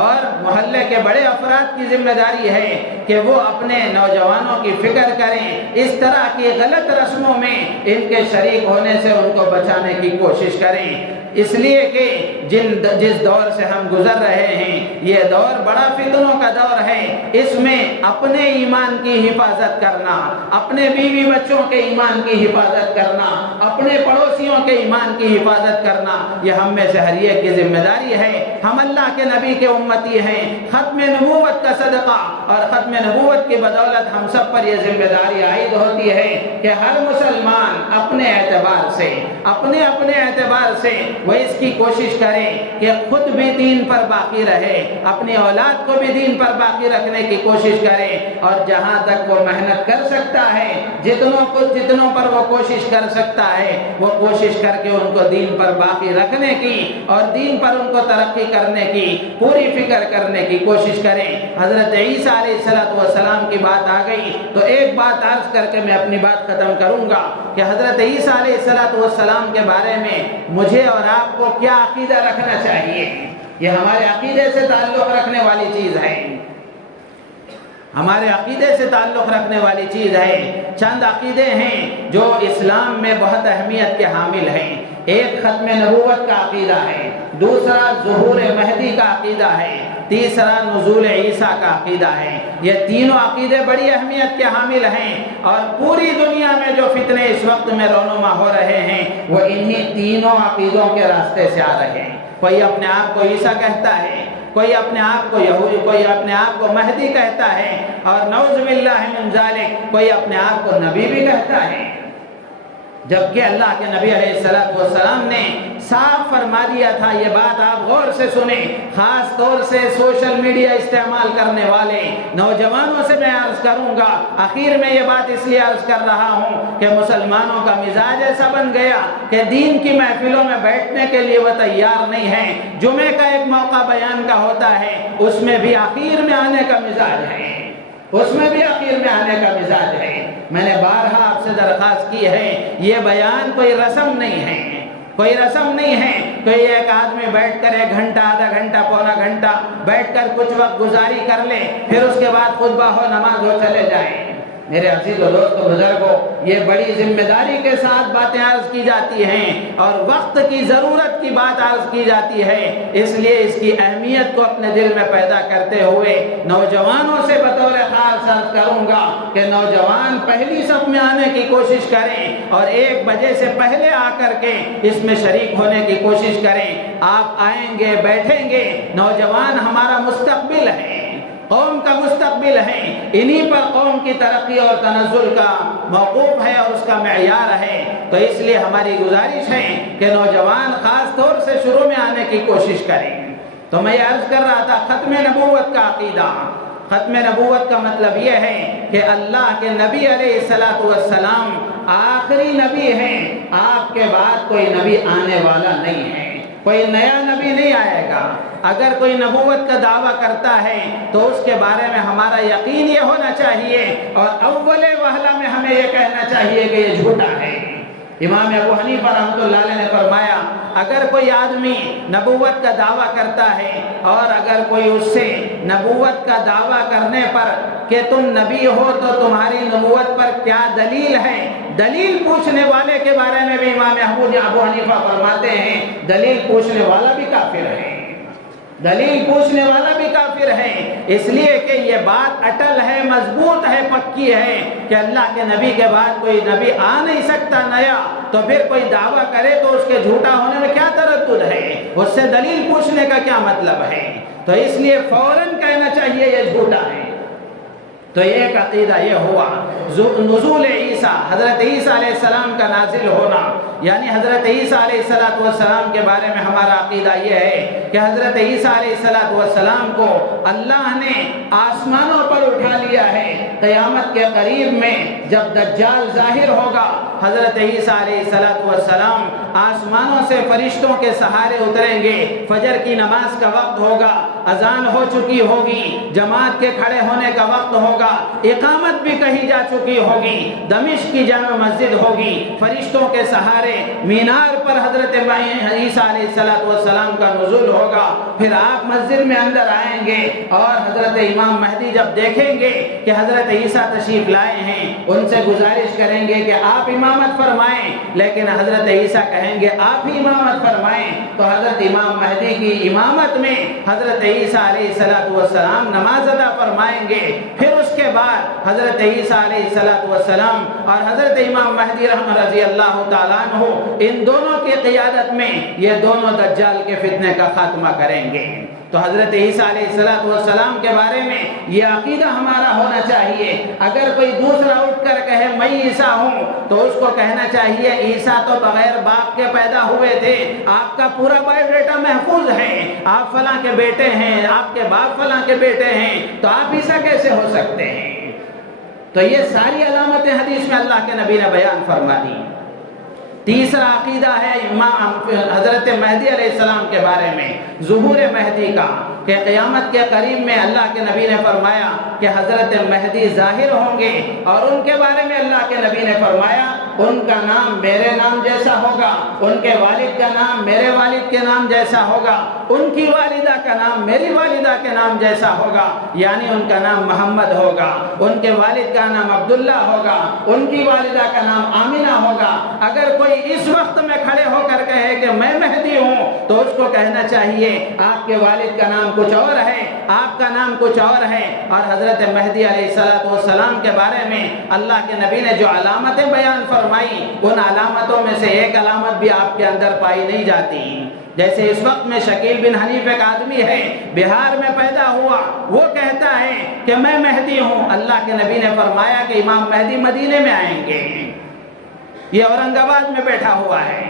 اور محلے کے بڑے افراد کی ذمہ داری ہے کہ وہ اپنے نوجوانوں کی فکر کریں، اس طرح کی غلط رسموں میں ان کے شریک ہونے سے ان کو بچانے کی کوشش کریں، اس لیے کہ جس دور سے ہم گزر رہے ہیں یہ دور بڑا فتنوں کا دور ہے۔ اس میں اپنے ایمان کی حفاظت کرنا، اپنے بیوی بچوں کے ایمان کی حفاظت کرنا، اپنے پڑوسیوں کے ایمان کی حفاظت کرنا، یہ ہم میں سے ہر ایک کی ذمہ داری ہے۔ ہم اللہ کے نبی کے امتی ہیں، ختم نبوت کا صدقہ اور ختم نبوت کی بدولت ہم سب پر یہ ذمہ داری عائد ہوتی ہے کہ ہر مسلمان اپنے اعتبار سے وہ اس کی کوشش کرے کہ خود بھی دین پر باقی رہے، اپنی اولاد کو بھی دین پر باقی رکھنے کی کوشش کرے، اور جہاں تک وہ محنت کر سکتا ہے، جتنوں پر وہ کوشش کر سکتا ہے، وہ کوشش کر کے ان کو دین پر باقی رکھنے کی اور دین پر ان کو ترقی کرنے کی پوری فکر کرنے کی کوشش کریں۔ حضرت عیسیٰ علیہ السلام کی بات آ گئی تو ایک بات عرض کر کے میں اپنی بات ختم کروں گا کہ حضرت عیسیٰ علیہ السلام کے بارے میں مجھے اور آپ کو کیا عقیدہ رکھنا چاہیے، یہ ہمارے عقیدے سے تعلق رکھنے والی چیز ہے، ہمارے عقیدے سے تعلق رکھنے والی چیز ہے۔ چند عقیدے ہیں جو اسلام میں بہت اہمیت کے حامل ہیں۔ ایک ختم نبوت کا عقیدہ ہے، دوسرا ظہور مہدی کا عقیدہ ہے، تیسرا نزول عیسیٰ کا عقیدہ ہے۔ یہ تینوں عقیدے بڑی اہمیت کے حامل ہیں، اور پوری دنیا میں جو فتنے اس وقت میں رونما ہو رہے ہیں وہ انہی تینوں عقیدوں کے راستے سے آ رہے ہیں۔ کوئی اپنے آپ کو عیسیٰ کہتا ہے، کوئی اپنے آپ کو یہودی، کوئی اپنے آپ کو مہدی کہتا ہے، اور نعوذ باللہ من ذالک کوئی اپنے آپ کو نبی بھی کہتا ہے، جبکہ اللہ کے نبی علیہ السلام نے صاف فرما دیا تھا۔ یہ بات آپ غور سے سنیں، خاص طور سے سوشل میڈیا استعمال کرنے والے نوجوانوں سے میں عرض کروں گا، آخر میں یہ بات اس لیے عرض کر رہا ہوں کہ مسلمانوں کا مزاج ایسا بن گیا کہ دین کی محفلوں میں بیٹھنے کے لیے وہ تیار نہیں ہیں۔ جمعے کا ایک موقع بیان کا ہوتا ہے، اس میں بھی آخر میں آنے کا مزاج ہے، میں نے بارہا آپ سے درخواست کی ہے، یہ بیان کوئی رسم نہیں ہے، کوئی ایک آدمی بیٹھ کر 1 گھنٹہ، آدھا گھنٹہ، پونا گھنٹہ بیٹھ کر کچھ وقت گزاری کر لے، پھر اس کے بعد خطبہ ہو، نماز ہو، چلے جائیں۔ میرے عزیز و دوستو بزرگوں، یہ بڑی ذمہ داری کے ساتھ باتیں عرض کی جاتی ہیں اور وقت کی ضرورت کی بات عرض کی جاتی ہے، اس لیے اس کی اہمیت کو اپنے دل میں پیدا کرتے ہوئے نوجوانوں سے بطور خاص عرض کروں گا کہ نوجوان پہلی صف میں آنے کی کوشش کریں اور 1 بجے سے پہلے آ کر کے اس میں شریک ہونے کی کوشش کریں۔ آپ آئیں گے، بیٹھیں گے، نوجوان ہمارا مستقبل ہے، قوم کا مستقبل ہے، انہی پر قوم کی ترقی اور تنزل کا موقوف ہے اور اس کا معیار ہے۔ تو اس لیے ہماری گزارش ہے کہ نوجوان خاص طور سے شروع میں آنے کی کوشش کریں۔ تو میں یہ عرض کر رہا تھا ختم نبوت کا عقیدہ، ختم نبوت کا مطلب یہ ہے کہ اللہ کے نبی علیہ السلام آخری نبی ہیں، آپ کے بعد کوئی نبی آنے والا نہیں ہے، کوئی نیا نبی نہیں آئے گا۔ اگر کوئی نبوت کا دعویٰ کرتا ہے تو اس کے بارے میں ہمارا یقین یہ ہونا چاہیے اور اول وہلہ میں ہمیں یہ کہنا چاہیے کہ یہ جھوٹا ہے۔ امام ابو حنیفہ رحمۃ اللہ علیہ نے فرمایا، اگر کوئی آدمی نبوت کا دعویٰ کرتا ہے اور اگر کوئی اس سے نبوت کا دعویٰ کرنے پر کہ تم نبی ہو تو تمہاری نبوت پر کیا دلیل ہے، دلیل پوچھنے والے کے بارے میں بھی امام ابو حنیفہ فرماتے ہیں دلیل پوچھنے والا بھی کافر ہے، دلیل پوچھنے والا بھی کافر ہے، اس لیے کہ یہ بات اٹل ہے، مضبوط ہے، پکی ہے کہ اللہ کے نبی کے بعد کوئی نبی آ نہیں سکتا نیا، تو پھر کوئی دعویٰ کرے تو اس کے جھوٹا ہونے میں کیا تردد ہے، اس سے دلیل پوچھنے کا کیا مطلب ہے؟ تو اس لیے فوراً کہنا چاہیے یہ جھوٹا ہے۔ تو ایک عقیدہ یہ ہوا نزول عیسیٰ، حضرت عیسیٰ علیہ السلام کا نازل ہونا، یعنی حضرت عیسیٰ علیہ السلام کے بارے میں ہمارا عقیدہ یہ ہے کہ حضرت عیسیٰ علیہ السلام کو اللہ نے آسمانوں پر اٹھا لیا ہے۔ قیامت کے قریب میں جب دجال ظاہر ہوگا، حضرت عیسیٰ علیہ السلام آسمانوں سے فرشتوں کے سہارے اتریں گے، فجر کی نماز کا وقت ہوگا، اذان ہو چکی ہوگی، جماعت کے کھڑے ہونے کا وقت ہوگا، اقامت بھی کہی جا چکی ہوگی، دمشق کی جامع مسجد ہوگی، فرشتوں کے سہارے مینار پر حضرت عیسیٰ علیہ السلام کا نزول ہوگا، پھر آپ مسجد میں اندر آئیں گے اور حضرت امام مہدی جب دیکھیں گے کہ حضرت عیسیٰ تشریف لائے ہیں، ان سے گزارش کریں گے کہ آپ امامت فرمائیں، لیکن حضرت عیسیٰ کہیں گے آپ ہی امامت فرمائیں، تو حضرت امام مہدی کی امامت میں حضرت عیسیٰ علیہ السلام نماز ادا فرمائیں گے، پھر اس کے بعد حضرت عیسیٰ علیہ السلام اور حضرت امام مہدی رضی اللہ تعالیٰ عنہ ان دونوں کی قیادت میں یہ دونوں دجال کے فتنے کا خاتمہ کریں گے۔ تو حضرت عیسیٰ علیہ السلام کے بارے میں یہ عقیدہ ہمارا ہونا چاہیے۔ اگر کوئی دوسرا اٹھ کر کہے میں عیسیٰ ہوں تو اس کو کہنا چاہیے عیسیٰ تو بغیر باپ کے پیدا ہوئے تھے، آپ کا پورا بایو ڈیٹا محفوظ ہے، آپ فلاں کے بیٹے ہیں، آپ کے باپ فلاں کے بیٹے ہیں، تو آپ عیسیٰ کیسے ہو سکتے ہیں؟ تو یہ ساری علامتیں حدیث میں اللہ کے نبی نے بیان فرما دی۔ تیسرا عقیدہ ہے حضرت مہدی علیہ السلام کے بارے میں، ظہور مہدی کا، کہ قیامت کے قریب میں اللہ کے نبی نے فرمایا کہ حضرت مہدی ظاہر ہوں گے، اور ان کے بارے میں اللہ کے نبی نے فرمایا ان کا نام میرے نام جیسا ہوگا، ان کے والد کا نام میرے والد کے نام جیسا ہوگا، ان کی والدہ کا نام میری والدہ کے نام جیسا ہوگا، یعنی ان کا نام محمد ہوگا، ان کے والد کا نام عبداللہ ہوگا، ان کی والدہ کا نام آمینہ ہوگا۔ اگر کوئی اس وقت میں کھڑے ہو کر کہے کہ میں مہدی ہوں تو اس کو کہنا چاہیے آپ کے والد کا نام کچھ اور ہے، آپ کا نام کچھ اور ہے۔ اور حضرت مہدی علیہ السلام کے بارے میں اللہ کے نبی نے جو علامتیں بیان فرمائی، ان علامتوں میں سے ایک علامت بھی آپ کے اندر پائی نہیں جاتی۔ جیسے اس وقت میں شکیل بن حنیف ایک آدمی ہے، بہار میں پیدا ہوا، وہ کہتا ہے کہ میں مہدی ہوں۔ اللہ کے نبی نے فرمایا کہ امام مہدی مدینے میں آئیں گے، یہ اورنگ آباد میں بیٹھا ہوا ہے۔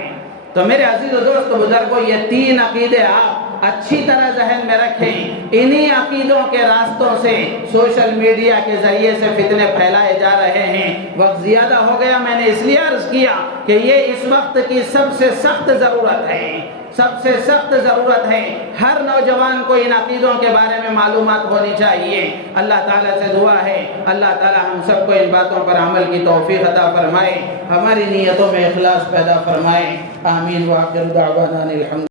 تو میرے عزیز و دوست بزرگوں، یہ تین عقیدے آپ اچھی طرح ذہن میں رکھیں۔ انہی عقیدوں کے راستوں سے سوشل میڈیا کے ذریعے سے فتنے پھیلائے جا رہے ہیں۔ وقت زیادہ ہو گیا، میں نے اس لیے عرض کیا کہ یہ اس وقت کی سب سے سخت ضرورت ہے، سب سے سخت ضرورت ہے۔ ہر نوجوان کو ان عقیدوں کے بارے میں معلومات ہونی چاہیے۔ اللہ تعالیٰ سے دعا ہے اللہ تعالیٰ ہم سب کو ان باتوں پر عمل کی توفیق عطا فرمائے، ہماری نیتوں میں اخلاص پیدا فرمائے۔ آمین۔ وآخر دعوانا الحمد